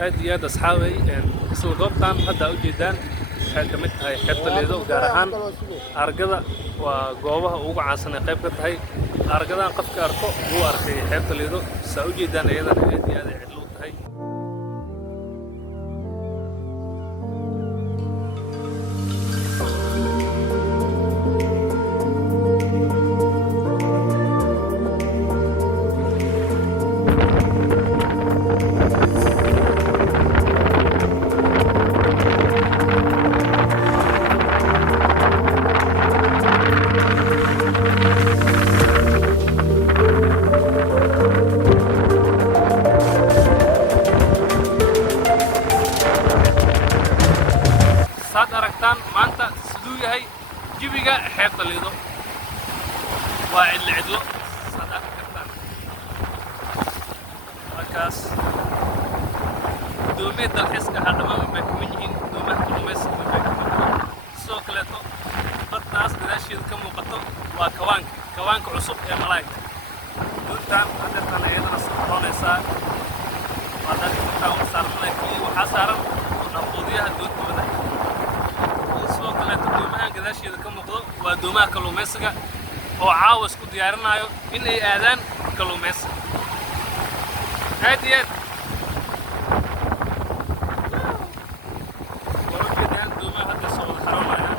aad iyo aad asxaabay isla goobtan hadda u jeedaan waxay ka mid tahay xeebta Lido gaar ahaan argada waa goobaha ugu caansan ee qayb ka tahay argadan qofka arko uu arkay xeebta Lido saa u jeedaan iyadana aad iyo aad ay cidlo tahay saad aragtaan maanta siduu yahay jawiga xeebta Lido waa cidlo saad arki kartaan markaas doomaha dalxiiska dhammaan way ka mid yihiin doomaha kalluumaysiga way ka mid yihiin sidoo kaleeto baddaas gadaasheeda ka muuqato waa kawaanka cusub ee malaayga doontaan haddeertan iyadana soconaysaa waa dadka intaan wax saaran malaayga waxaa saaran naquudiyaha doonta wadaha sidoo kaleeto doomahan gadaasheeda ka muuqdo waa doomaha kalluumaysiga oo caawa isku diyaarinayo in ay aadaan kalluumaysiga aad iyo aad waa ujeedaan doomaha hadda soo wada xaroonayaan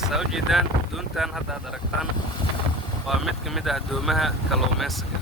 saa u jeedaan doontaan hadda aad aragtaan waa mid ka mid ah doomaha kalluumaysiga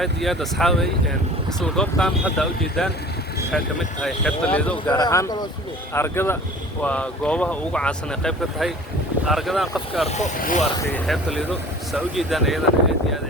aad iyo aad asxaabay isla goobtan hadda u jeedaan waxay ka mid tahay xeebta Lido gaar ahaan argada waa goobaha ugu caansan ee qayb ka tahay argadan qofka arko wuu arkay xeebta Lido saa u jeedaan iyadana aad iyo aad